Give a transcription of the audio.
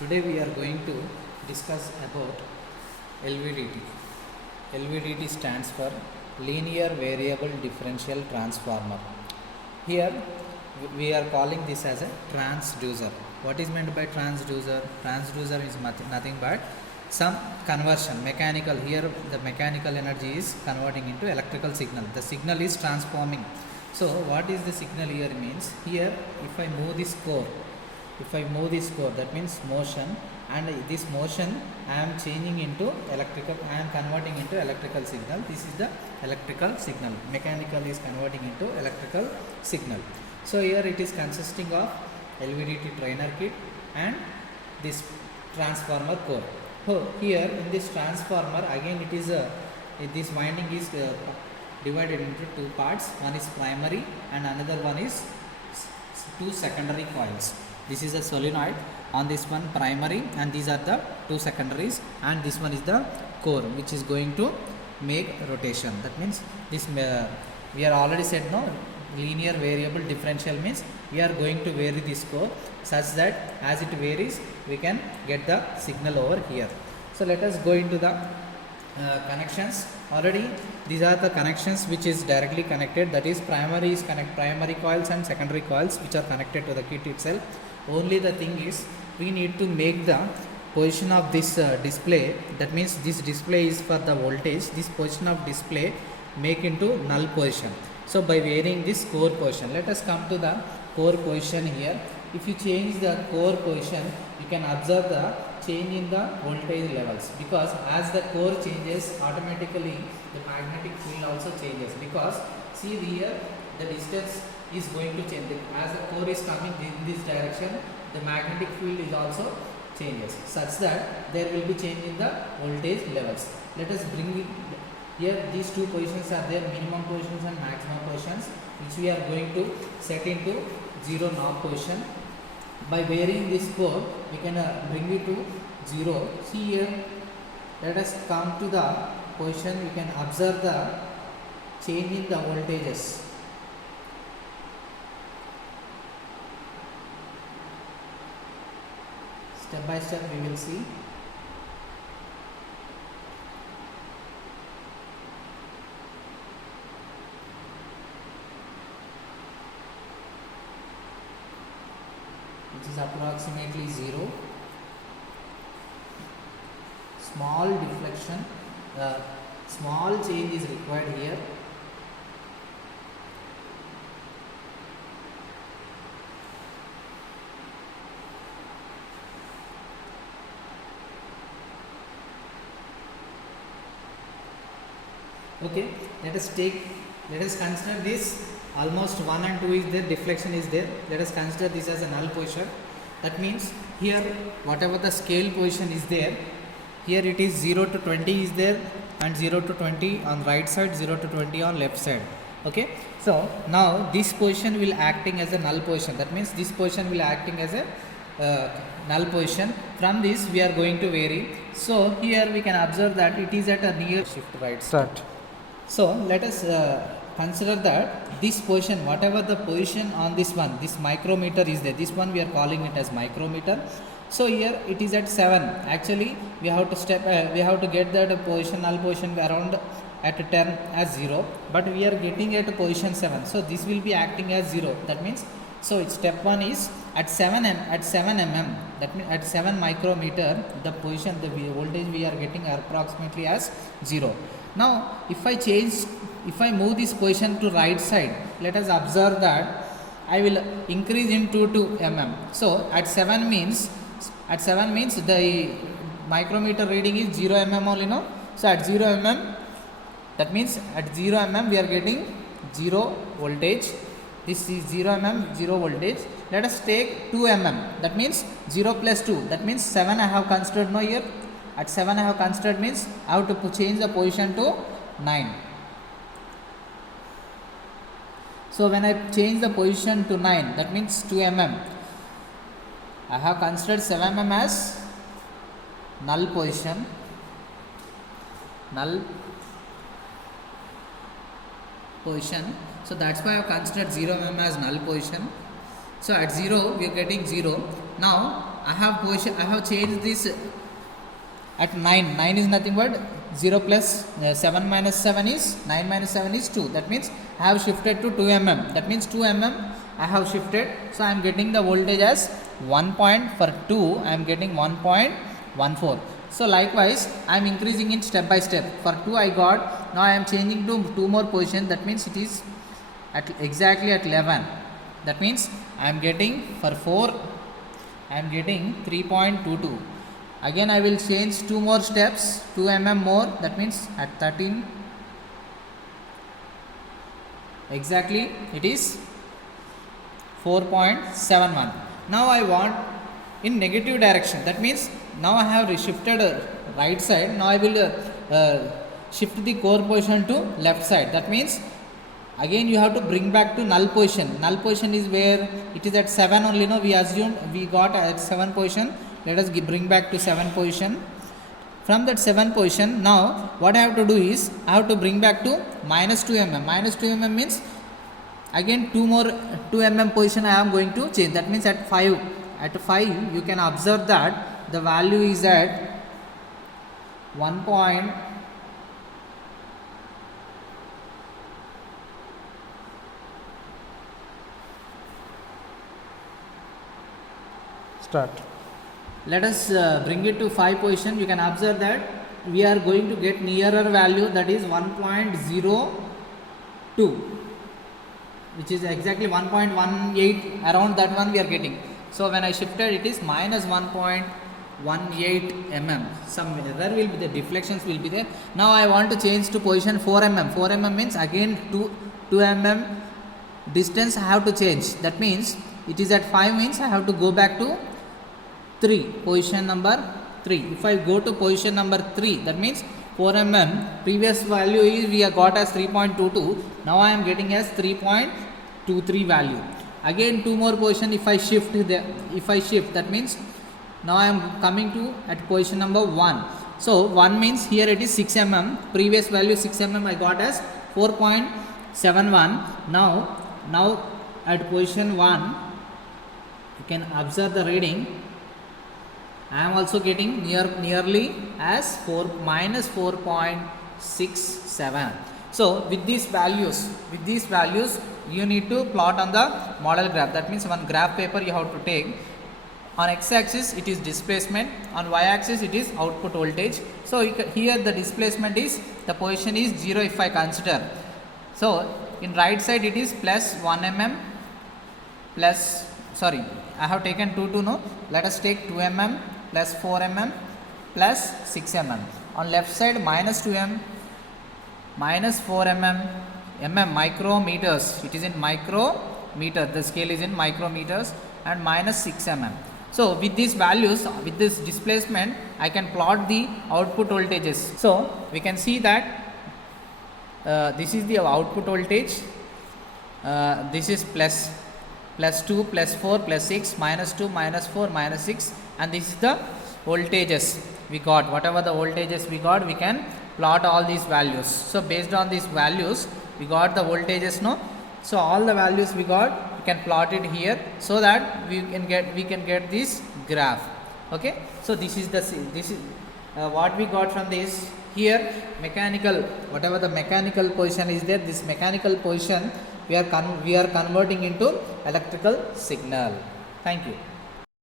Today we are going to discuss about LVDT. LVDT stands for Linear Variable Differential Transformer. Here we are calling this as a transducer. What is meant by transducer? Transducer is nothing but some conversion, mechanical. Here the mechanical energy is converting into electrical signal. The signal is transforming. So what is the signal here means? Here if I move this core, that means motion, and this motion I am changing into electrical, I am converting into electrical signal. This is the electrical signal. Mechanical is converting into electrical signal. So here it is consisting of LVDT trainer kit and this transformer core. So here in this transformer again it is this winding is divided into two parts. One is primary and another one is two secondary coils. This is a solenoid, on this one primary, and these are the two secondaries, and this one is the core which is going to make rotation. That means this we are already said no, linear variable differential means we are going to vary this core such that as it varies we can get the signal over here. So let us go into the connections. Already these are the connections which is directly connected, that is primary coils and secondary coils which are connected to the kit itself. Only the thing is we need to make the position of this display, that means this display is for the voltage, this position of display make into null position. So by varying this core position, let us come to the core position here. If you change the core position, you can observe the change in the voltage levels, because as the core changes automatically the magnetic field also changes, because see here the distance is going to change. As the core is coming in this direction, the magnetic field is also changes such that there will be change in the voltage levels. Let us bring it here. These two positions are there, minimum positions and maximum positions, which we are going to set into zero knob position. By varying this core we can bring it to zero. See here, let us come to the position, we can observe the change in the voltages. Step by step we will see. Which is approximately 0. Small deflection, small change is required here. Okay, let us consider this. Almost 1 and 2 is there, deflection is there. Let us consider this as a null position. That means here whatever the scale position is there, here it is 0 to 20 is there, and 0 to 20 on right side, 0 to 20 on left side. Okay, so now this position will acting as a null position. That means this position will acting as a null position. From this we are going to vary. So here we can observe that it is at a near shift right start. So let us consider that this position, whatever the position on this one, this micrometer is there, this one we are calling it as micrometer. So here it is at 7. Actually we have to get that position, null position around at 10 as 0, but we are getting at position 7. So this will be acting as 0. That means, so step 1 is at 7 mm, that means at 7 micrometer the position, the voltage we are getting approximately as 0. Now if I move this position to right side, let us observe that I will increase into 2 mm. So at 7 means the micrometer reading is 0 mm only, no? So at 0 mm, that means at 0 mm we are getting 0 voltage. This is 0 mm, 0 voltage. Let us take 2 mm, that means 0 plus 2, that means 7 I have considered no here. At 7 I have considered means I have to change the position to 9. So when I change the position to 9, that means 2 mm. I have considered 7 mm as null position. So that's why I have considered 0 mm as null position. So at 0 we are getting 0. Now I have changed this at 9. 9 is nothing but 0 plus 7 minus 7 is 9 minus 7 is 2. That means I have shifted to 2 mm. That means 2 mm I have shifted. So I am getting the voltage as 1 point. For 2 I am getting 1.14. So likewise I am increasing it step by step. For 2 I got, now I am changing to 2 more position. That means it is at exactly at 11. That means I am getting, for 4 I am getting 3.22. Again I will change 2 more steps, 2 mm more. That means at 13 exactly it is 4.71. Now I want in negative direction. That means now I have shifted right side. Now I will shift the core position to left side. That means again you have to bring back to null position. Null position is where it is at 7 only. No, we assumed we got at 7 position. Let us bring back to 7 position. From that 7 position, now what I have to do is I have to bring back to minus 2 mm. Minus 2 mm means again 2 more 2 mm position I am going to change. That means at 5. At 5 you can observe that the value is at 1 point. Start. Let us bring it to 5 position. You can observe that we are going to get nearer value, that is 1.02, which is exactly 1.18. around that one we are getting. So when I shifted, it is minus 1.18 mm. Some error will be there, deflections will be there. Now I want to change to position 4 mm. 4 mm means again 2 mm distance I have to change. That means it is at 5 means I have to go back to 3, position number 3. If I go to position number 3, that means 4 mm previous value is we have got as 3.22. Now I am getting as 3.23 value. Again 2 more position. If I shift that means now I am coming to at position number 1. So 1 means here it is 6 mm. Previous value 6 mm I got as 4.71. Now at position 1 you can observe the reading. I am also getting nearly as minus 4.67. So with these values you need to plot on the model graph. That means one graph paper you have to take. On x-axis it is displacement, on y-axis it is output voltage. So here the displacement is, the position is 0 if I consider. So in right side it is plus 1 mm plus, sorry, I have taken 2 no. Let us take 2 mm plus 4 mm plus 6 mm. On left side minus 2 mm minus 4 mm micrometers. It is in micrometer. The scale is in micrometers, and minus 6 mm. So with these values, with this displacement, I can plot the output voltages. So we can see that this is the output voltage. This is plus 2, plus 4, plus 6, minus 2, minus 4, minus 6, and this is the voltages we got. Whatever the voltages we got, we can plot all these values. So based on these values, we got the voltages, no. So all the values we got, we can plot it here, so that we can get this graph. Okay. So this is what we got from this. Here mechanical, whatever the mechanical position is there, this mechanical position we are converting into electrical signal. Thank you.